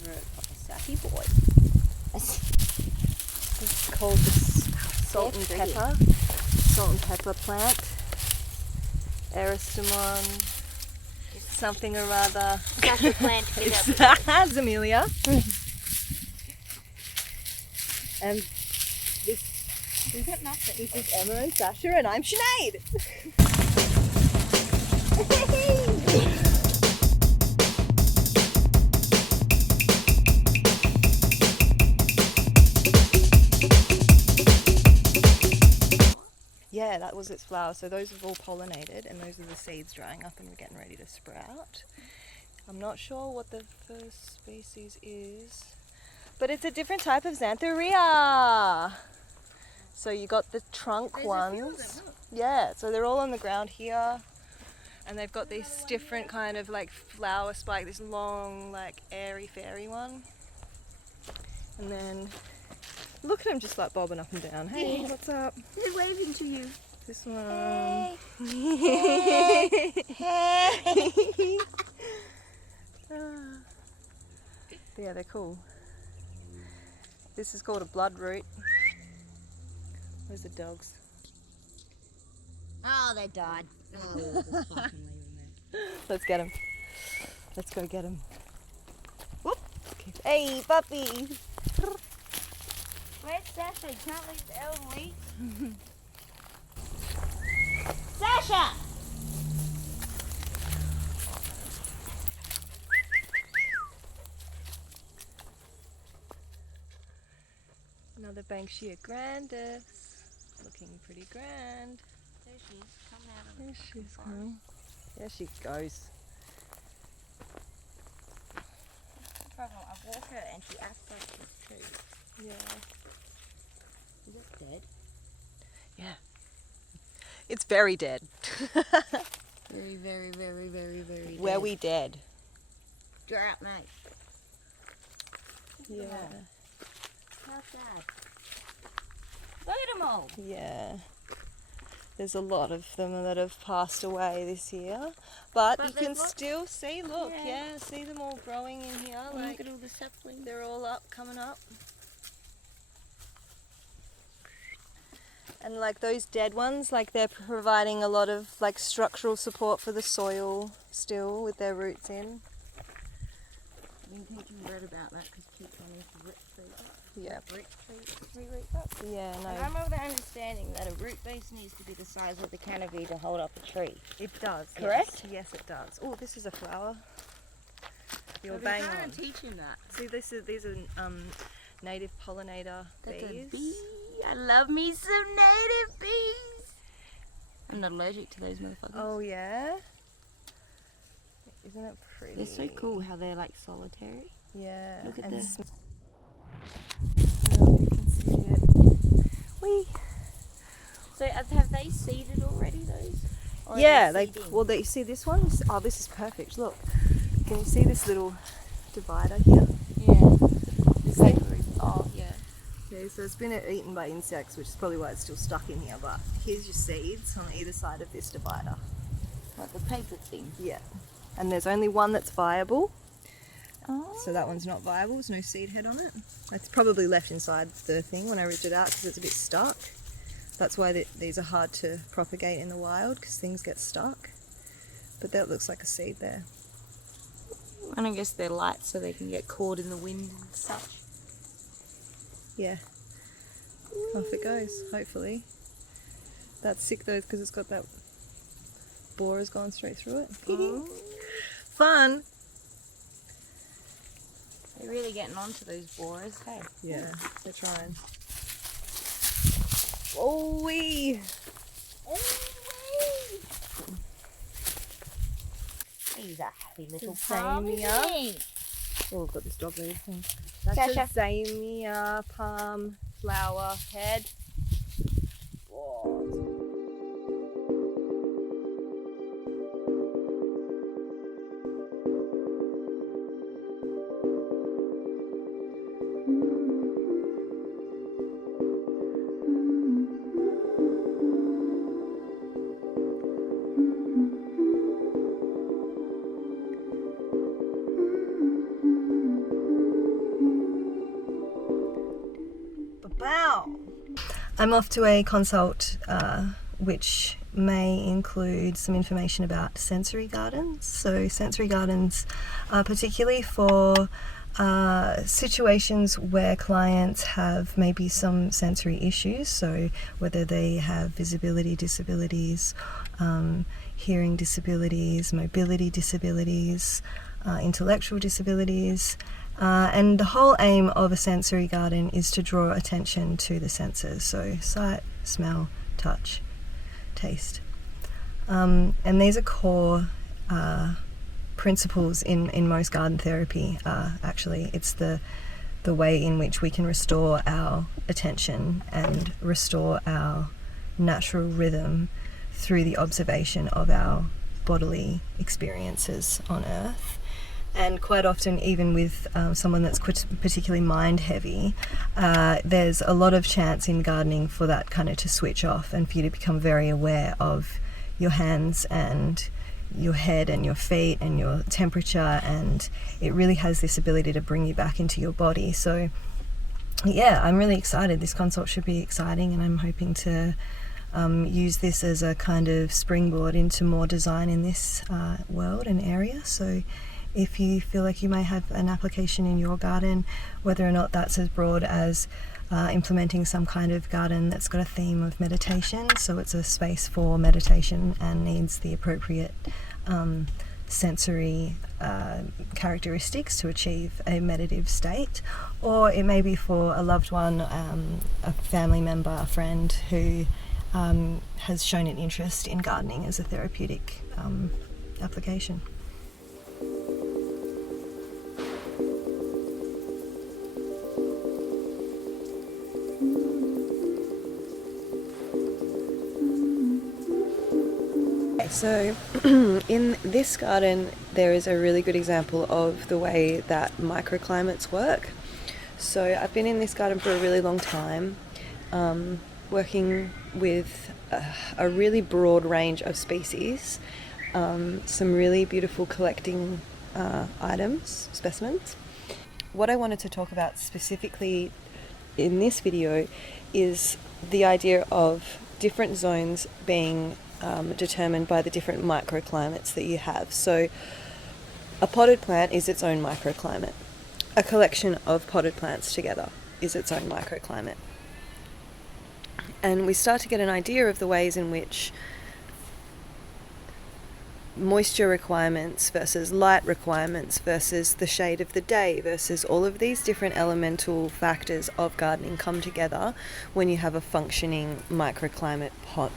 favourite sassy boy. It's called the salt and pepper plant. Eristimon, something or other. Sassy plant. Zamelia. And this is Emma and Sasha, and I'm Sinead. Yeah, that was its flower. So those have all pollinated, and those are the seeds drying up and we're getting ready to sprout. I'm not sure what the first species is, but it's a different type of Xanthorrhea. So you got the trunk ones. Yeah, so they're all on the ground here, and they've got this different kind of like flower spike, this long, like airy fairy one. And then look at them just like bobbing up and down. Hey, what's up? They're waving to you. This one. Hey. Hey. Yeah, they're cool. This is called a bloodroot. Where's the dogs? Oh, they died. Oh, Let's get them. Let's go get them. Whoop. Okay. Hey, puppy. Where's Sasha? You can't leave the elderly. Sasha! Another Banksia grandis. Looking pretty grand. There she is. Coming out of There the she's forest. going. There she goes. That's the problem. I walk her and she acts like she's too. Yeah. Is it dead? Yeah. It's very dead. Very, very, very, very, very dead. Where we dead. Drought, mate. Yeah. How sad. Look at them all. Yeah. There's a lot of them that have passed away this year. But you can still see, look, yeah, see them all growing in here. Look Like, at all the saplings. they're all up, coming up. And like those dead ones, like they're providing a lot of like structural support for the soil still with their roots in. I think you read about that because keep wanting to root trees. Yeah. Root trees. Re-root that. Yeah, And no. I'm of the understanding that a root base needs to be the size of the canopy to hold up a tree. It does. Correct? Yes, it does. Oh, this is a flower. You're I've bang been trying on. to teach him that. See, these are native pollinator That's bees. a bee. I love me some native bees. I'm not allergic to those motherfuckers. Oh yeah. Isn't it pretty? They're so cool how they're like solitary. Yeah. Look at and this. Oh, you can see it. Whee. So have they seeded already those? Or are Yeah, seeding? well, you see this one? Oh, this is perfect. Look, can you see this little divider here? Yeah. This Like- thing? Oh yeah. Okay, so it's been eaten by insects, which is probably why it's still stuck in here. But here's your seeds on either side of this divider. Like the paper thing. Yeah, and there's only one that's viable. Oh. So that one's not viable. There's no seed head on it. It's probably left inside the thing when I ripped it out because it's a bit stuck. That's why these are hard to propagate in the wild because things get stuck. But that looks like a seed there. And I guess they're light so they can get caught in the wind and such. Yeah. Off it goes, hopefully. That's sick though because it's got that boar has gone straight through it. Oh. Fun! They're really getting onto those borers, hey? Yeah, they're trying. Oh wee! He's a happy little It's palm, Samia. isn't he? Oh, I've got this dog there. That's Sasha. a Samia palm flower head. Whoa. I'm off to a consult which may include some information about sensory gardens. So sensory gardens are particularly for situations where clients have maybe some sensory issues, so whether they have visibility disabilities, hearing disabilities, mobility disabilities, intellectual disabilities, and the whole aim of a sensory garden is to draw attention to the senses, so sight, smell, touch, taste. And these are core principles in most garden therapy. Actually, it's the way in which we can restore our attention and restore our natural rhythm through the observation of our bodily experiences on earth. And quite often, even with someone that's particularly mind heavy, there's a lot of chance in gardening for that kind of to switch off and for you to become very aware of your hands and your head and your feet and your temperature, and it really has this ability to bring you back into your body. So yeah, I'm really excited. This consult should be exciting, and I'm hoping to use this as a kind of springboard into more design in this world and area. So if you feel like you may have an application in your garden, whether or not that's as broad as implementing some kind of garden that's got a theme of meditation, so it's a space for meditation and needs the appropriate sensory characteristics to achieve a meditative state, or it may be for a loved one, a family member, a friend who has shown an interest in gardening as a therapeutic application. So in this garden there is a really good example of the way that microclimates work. So I've been in this garden for a really long time, working with a really broad range of species, some really beautiful collecting items, specimens. What I wanted to talk about specifically in this video is the idea of different zones being determined by the different microclimates that you have. So a potted plant is its own microclimate. A collection of potted plants together is its own microclimate. And we start to get an idea of the ways in which moisture requirements versus light requirements versus the shade of the day versus all of these different elemental factors of gardening come together when you have a functioning microclimate pot,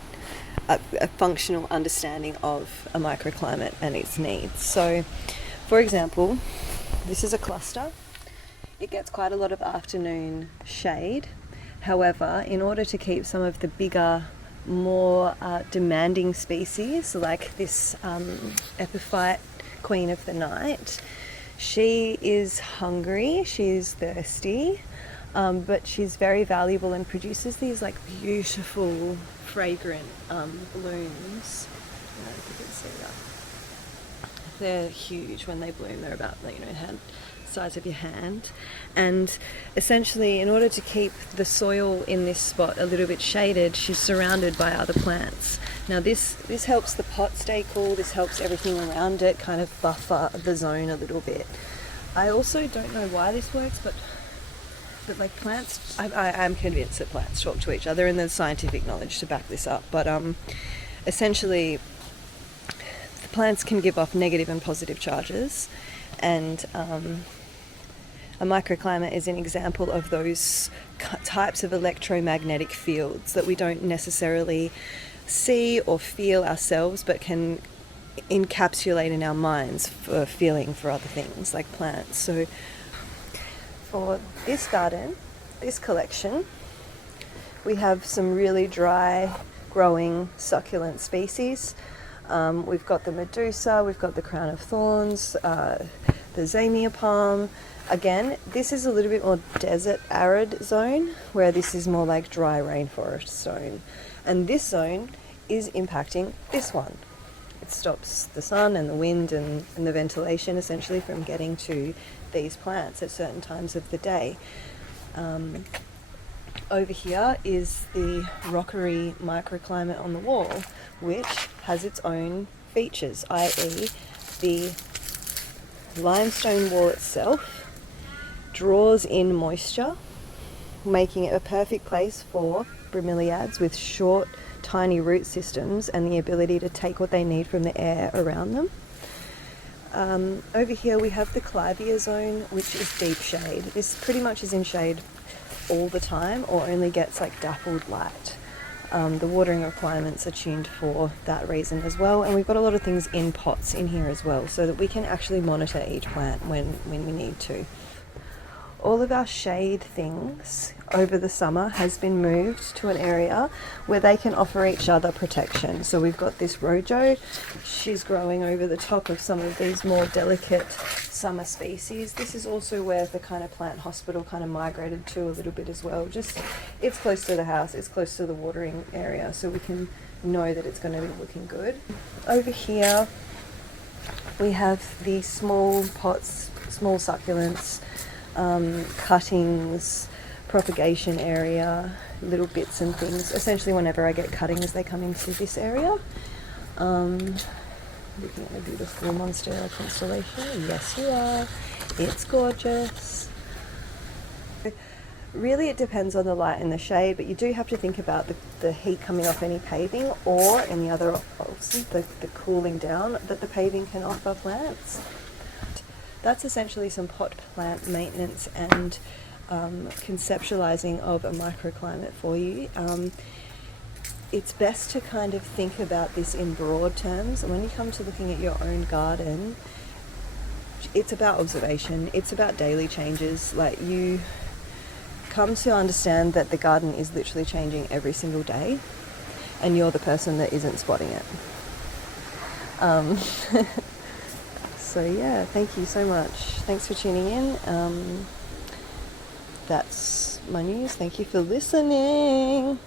a functional understanding of a microclimate and its needs. So, for example, this is a cluster. It gets quite a lot of afternoon shade. However, in order to keep some of the bigger, more demanding species, like this epiphyte queen of the night, she is hungry, she's thirsty, but she's very valuable and produces these like beautiful fragrant blooms. I don't know if you can see that. They're huge when they bloom. They're about the size of your hand. And essentially, in order to keep the soil in this spot a little bit shaded, she's surrounded by other plants. Now this helps the pot stay cool. This helps everything around it kind of buffer the zone a little bit. I also don't know why this works, but like plants, I'm convinced that plants talk to each other, and there's scientific knowledge to back this up. But essentially, the plants can give off negative and positive charges, and a microclimate is an example of those types of electromagnetic fields that we don't necessarily see or feel ourselves, but can encapsulate in our minds for feeling for other things like plants. So for this garden, this collection, we have some really dry growing succulent species. We've got the medusa, we've got the crown of thorns, the zamia palm. Again, this is a little bit more desert arid zone, where this is more like dry rainforest zone. And this zone is impacting this one. It stops the sun and the wind and the ventilation essentially from getting to these plants at certain times of the day. Over here is the rockery microclimate on the wall, which has its own features, i.e. the limestone wall itself draws in moisture, making it a perfect place for bromeliads with short, tiny root systems and the ability to take what they need from the air around them. Over here we have the Clivia zone, which is deep shade. This pretty much is in shade all the time or only gets like dappled light. The watering requirements are tuned for that reason as well, and we've got a lot of things in pots in here as well so that we can actually monitor each plant when we need to. All of our shade things over the summer has been moved to an area where they can offer each other protection. So we've got this Rojo, she's growing over the top of some of these more delicate summer species. This is also where the kind of plant hospital kind of migrated to a little bit as well. Just, it's close to the house, it's close to the watering area, so we can know that it's going to be looking good. Over here we have the small pots, small succulents, cuttings, propagation area, little bits and things. Essentially whenever I get cuttings they come into this area. Looking at a beautiful Monstera constellation. Yes you are. It's gorgeous. Really it depends on the light and the shade, but you do have to think about the heat coming off any paving or any other, the cooling down that the paving can offer plants. That's essentially some pot plant maintenance and conceptualizing of a microclimate for you. It's best to kind of think about this in broad terms, and when you come to looking at your own garden, it's about observation, it's about daily changes. Like, you come to understand that the garden is literally changing every single day, and you're the person that isn't spotting it. So yeah, thank you so much. Thanks for tuning in. That's my news. Thank you for listening.